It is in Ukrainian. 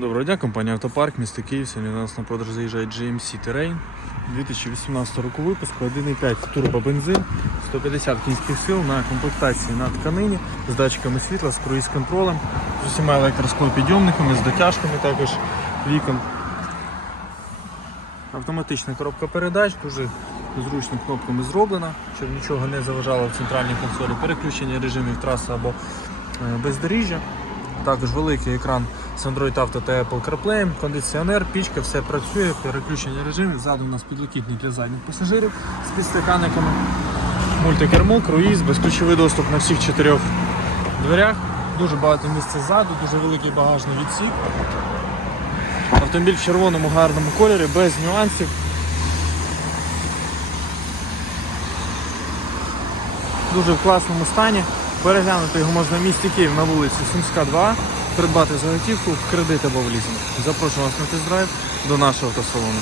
Доброго дня, компанія Автопарк, місто Київ. Сьогодні у нас на продаж заїжджає GMC Terrain 2018 року випуску, 1,5 турбобензин, 150 кінських сил на комплектації на тканині з датчиками світла, з круїз-контролем, з усіма електросклопідйомниками, з дотяжками також вікон. Автоматична коробка передач, дуже зручно кнопками зроблена, щоб нічого не заважало в центральній консолі. Переключення режимів траси або е, бездоріжжя. Також великий екран з Android Auto та Apple CarPlay, кондиціонер, пічка, все працює, переключення режимів. Ззаду у нас підлокітник для задніх пасажирів з підстаканниками, мультикермо, круїз, безключовий доступ на всіх чотирьох дверях. Дуже багато місця ззаду, дуже великий багажний відсік. Автомобіль в червоному гарному кольорі, без нюансів. Дуже в класному стані. Переглянути його можна в місті Київ на вулиці Сумська 2, придбати заготівку в кредит або в лізинг. Запрошую вас на тест-драйв до нашого автосалону.